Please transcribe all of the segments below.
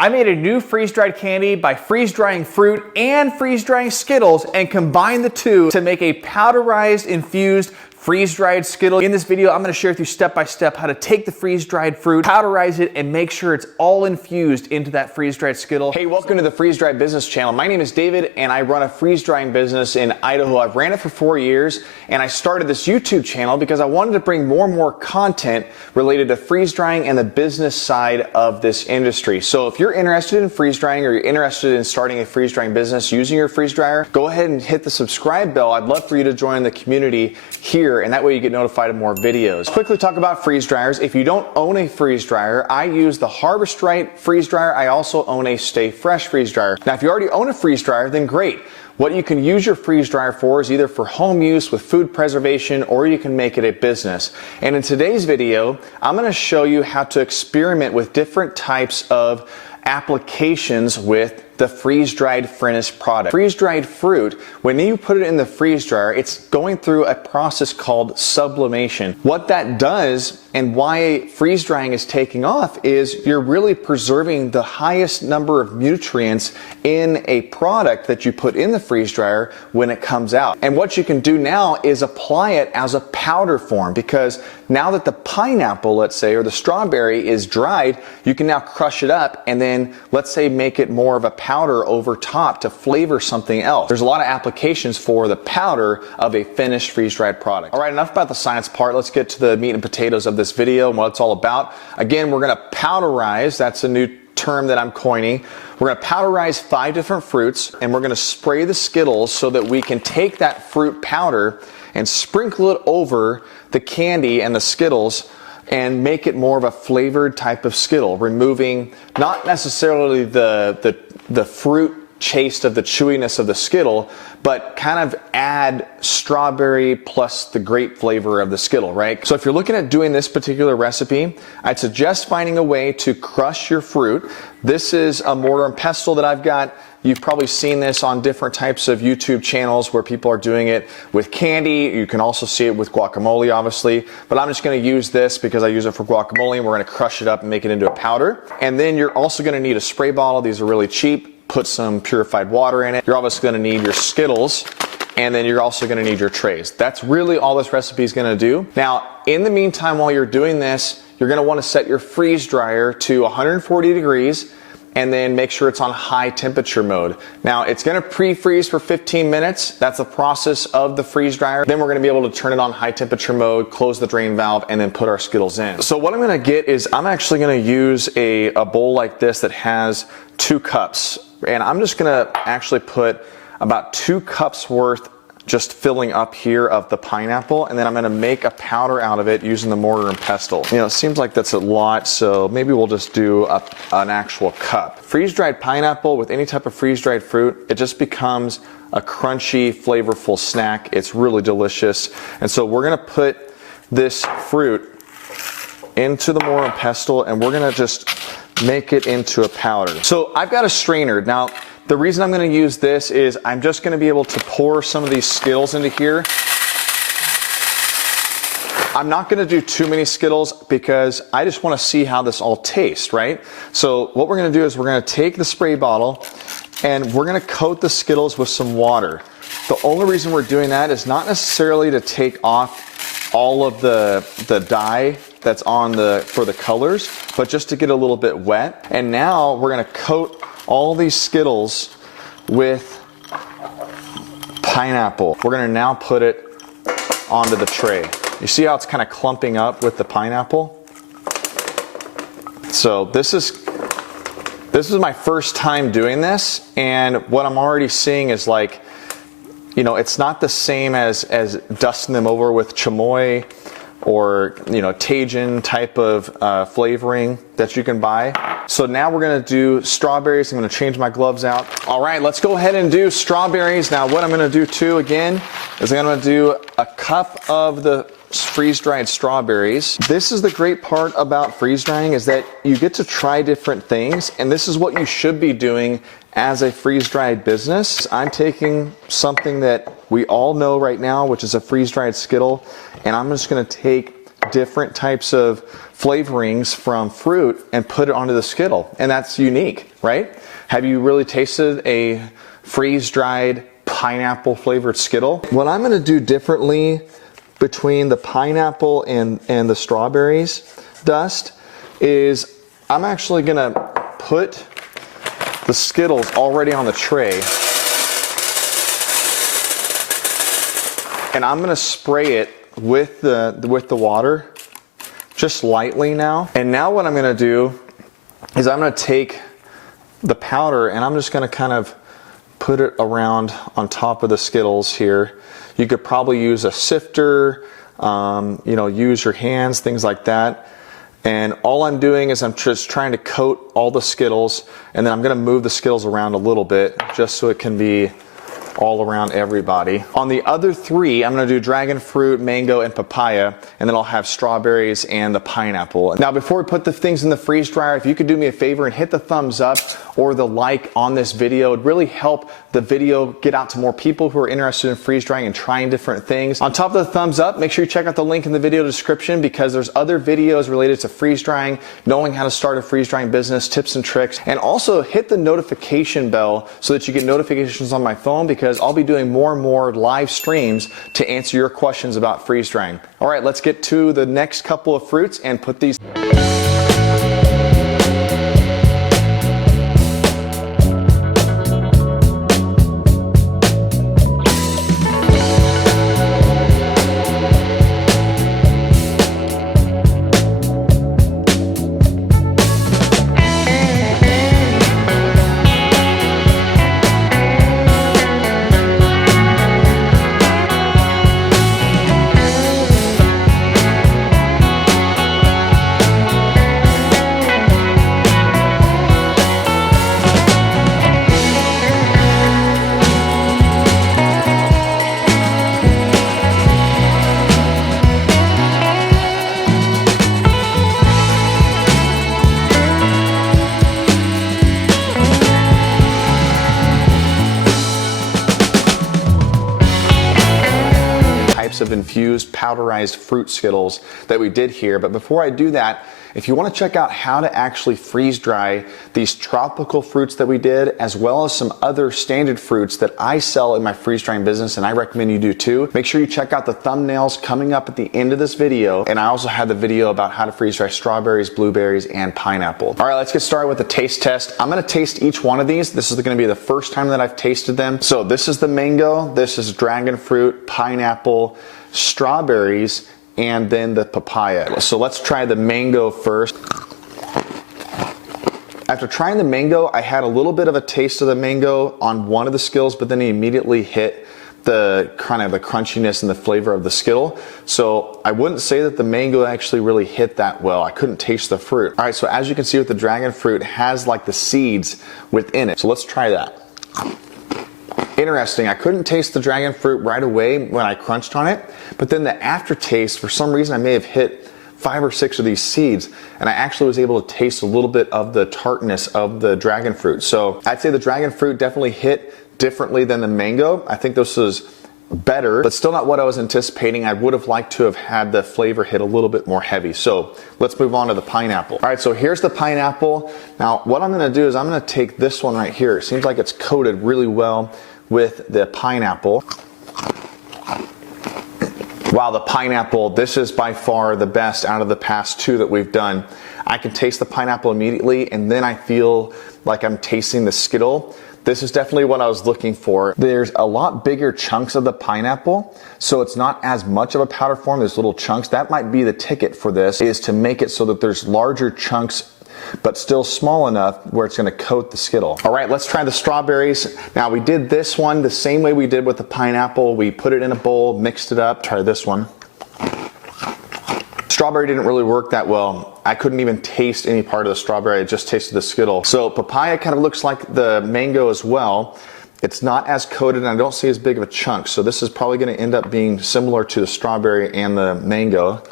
I made a new freeze-dried candy by freeze-drying fruit and freeze-drying Skittles and combined the two to make a powderized infused freeze-dried Skittle. In this video, I'm gonna share with you step-by-step how to take the freeze-dried fruit, powderize it, and make sure it's all infused into that freeze-dried Skittle. Hey, welcome to the Freeze-Dried Business Channel. My name is David, and I run a freeze-drying business in Idaho. I've ran it for 4 years, and I started this YouTube channel because I wanted to bring more and more content related to freeze-drying and the business side of this industry. So if you're interested in freeze-drying or you're interested in starting a freeze-drying business using your freeze-dryer, go ahead and hit the subscribe bell. I'd love for you to join the community here, and that way you get notified of more videos. Quickly talk about freeze dryers. If you don't own a freeze dryer, I use the Harvest Right freeze dryer. I also own a Stay Fresh freeze dryer. Now, if you already own a freeze dryer, then great. What you can use your freeze dryer for is either for home use with food preservation, or you can make it a business. And in today's video, I'm going to show you how to experiment with different types of applications with the freeze-dried finished product. Freeze-dried fruit, when you put it in the freeze dryer, it's going through a process called sublimation. What that does and why freeze drying is taking off is you're really preserving the highest number of nutrients in a product that you put in the freeze dryer when it comes out. And what you can do now is apply it as a powder form, because now that the pineapple, let's say, or the strawberry is dried, you can now crush it up and then, let's say, make it more of a powder over top to flavor something else. There's a lot of applications for the powder of a finished freeze-dried product. All right, enough about the science part. Let's get to the meat and potatoes of this video and what it's all about. Again, we're gonna powderize. That's a new term that I'm coining. We're gonna powderize 5 different fruits, and we're gonna spray the Skittles so that we can take that fruit powder and sprinkle it over the candy and the Skittles and make it more of a flavored type of Skittle, removing not necessarily the fruit taste of the chewiness of the Skittle, but kind of add strawberry plus the grape flavor of the Skittle, right? So if you're looking at doing this particular recipe, I'd suggest finding a way to crush your fruit. This is a mortar and pestle that I've got. You've probably seen this on different types of YouTube channels where people are doing it with candy. You can also see it with guacamole, obviously, but I'm just gonna use this because I use it for guacamole, and we're gonna crush it up and make it into a powder. And then you're also gonna need a spray bottle. These are really cheap. Put some purified water in it. You're obviously gonna need your Skittles, and then you're also gonna need your trays. That's really all this recipe is gonna do. Now, in the meantime, while you're doing this, you're gonna wanna set your freeze dryer to 140 degrees, and then make sure it's on high temperature mode. Now, it's gonna pre-freeze for 15 minutes. That's the process of the freeze dryer. Then we're gonna be able to turn it on high temperature mode, close the drain valve, and then put our Skittles in. So what I'm gonna get is, I'm actually gonna use a bowl like this that has 2 cups. And I'm just gonna actually put about 2 cups worth just filling up here of the pineapple, and then I'm gonna make a powder out of it using the mortar and pestle. You know, it seems like that's a lot, so maybe we'll just do an actual cup. Freeze-dried pineapple with any type of freeze-dried fruit, it just becomes a crunchy, flavorful snack. It's really delicious. And so we're gonna put this fruit into the mortar and pestle, and we're gonna just make it into a powder. So I've got a strainer. Now, the reason I'm going to use this is I'm just going to be able to pour some of these Skittles into here. I'm not going to do too many Skittles because I just want to see how this all tastes, right? So what we're going to do is we're going to take the spray bottle and we're going to coat the Skittles with some water. The only reason we're doing that is not necessarily to take off all of the dye that's on for the colors, but just to get a little bit wet. And now we're going to coat all these Skittles with pineapple. We're gonna now put it onto the tray. You see how it's kind of clumping up with the pineapple? So this is my first time doing this, and what I'm already seeing is, like, you know, it's not the same as dusting them over with chamoy or, you know, Tajin type of flavoring that you can buy. So now we're gonna do strawberries. I'm gonna change my gloves out. All right, let's go ahead and do strawberries. Now what I'm gonna do too, again, is I'm gonna do a cup of the freeze-dried strawberries. This is the great part about freeze drying, is that you get to try different things, and this is what you should be doing as a freeze-dried business. I'm taking something that we all know right now, which is a freeze-dried Skittle, and I'm just gonna take different types of flavorings from fruit and put it onto the Skittle. And that's unique, right? Have you really tasted a freeze-dried pineapple flavored Skittle? What I'm gonna do differently between the pineapple and the strawberries dust is I'm actually gonna put the Skittles already on the tray, and I'm gonna spray it with the water just lightly now. And now what I'm gonna do is I'm gonna take the powder and I'm just gonna kind of put it around on top of the Skittles here. You could probably use a sifter, you know, use your hands, things like that. And all I'm doing is I'm just trying to coat all the Skittles, and then I'm gonna move the Skittles around a little bit just so it can be all around everybody. On the other three, I'm gonna do dragon fruit, mango, and papaya, and then I'll have strawberries and the pineapple. Now, before we put the things in the freeze dryer, if you could do me a favor and hit the thumbs up or the like on this video, it'd really help the video get out to more people who are interested in freeze drying and trying different things. On top of the thumbs up, make sure you check out the link in the video description because there's other videos related to freeze drying, knowing how to start a freeze drying business, tips and tricks, and also hit the notification bell so that you get notifications on my phone because I'll be doing more and more live streams to answer your questions about freeze drying. All right, let's get to the next couple of fruits and put these. Of infused powderized fruit Skittles that we did here. But before I do that, if you want to check out how to actually freeze dry these tropical fruits that we did, as well as some other standard fruits that I sell in my freeze drying business, and I recommend you do too, make sure you check out the thumbnails coming up at the end of this video. And I also have the video about how to freeze dry strawberries, blueberries, and pineapple. All right, let's get started with the taste test. I'm going to taste each one of these. This is going to be the first time that I've tasted them. So this is the mango, this is dragon fruit, pineapple, strawberries, and then the papaya. So let's try the mango first. After trying the mango, I had a little bit of a taste of the mango on one of the Skittles, but then it immediately hit the kind of the crunchiness and the flavor of the Skittle. So I wouldn't say that the mango actually really hit that well. I couldn't taste the fruit. All right, so as you can see with the dragon fruit, it has like the seeds within it. So let's try that. Interesting, I couldn't taste the dragon fruit right away when I crunched on it, but then the aftertaste, for some reason I may have hit 5 or 6 of these seeds, and I actually was able to taste a little bit of the tartness of the dragon fruit. So I'd say the dragon fruit definitely hit differently than the mango. I think this was better, but still not what I was anticipating. I would have liked to have had the flavor hit a little bit more heavy. So let's move on to the pineapple. All right, so here's the pineapple. Now what I'm gonna do is I'm gonna take this one right here. It seems like it's coated really well with the pineapple. Wow, the pineapple, this is by far the best out of the past 2 that we've done. I can taste the pineapple immediately, and then I feel like I'm tasting the Skittle. This is definitely what I was looking for. There's a lot bigger chunks of the pineapple, so it's not as much of a powder form. There's little chunks. That might be the ticket for this, is to make it so that there's larger chunks but still small enough where it's gonna coat the Skittle. All right, let's try the strawberries. Now we did this one the same way we did with the pineapple. We put it in a bowl, mixed it up. Try this one. Strawberry didn't really work that well. I couldn't even taste any part of the strawberry. I just tasted the Skittle. So papaya kind of looks like the mango as well. It's not as coated, and I don't see as big of a chunk. So this is probably gonna end up being similar to the strawberry and the mango.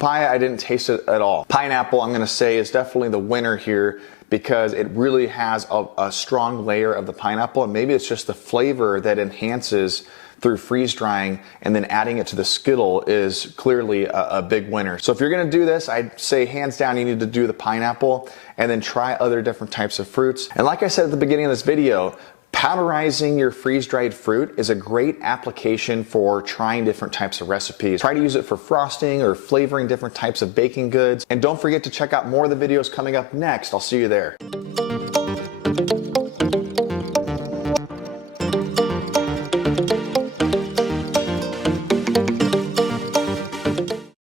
Papaya, I didn't taste it at all. Pineapple, I'm gonna say, is definitely the winner here because it really has a strong layer of the pineapple, and maybe it's just the flavor that enhances through freeze drying and then adding it to the Skittle is clearly a big winner. So if you're gonna do this, I'd say hands down you need to do the pineapple and then try other different types of fruits. And like I said at the beginning of this video, powderizing your freeze-dried fruit is a great application for trying different types of recipes. Try to use it for frosting or flavoring different types of baking goods. And don't forget to check out more of the videos coming up next. I'll see you there.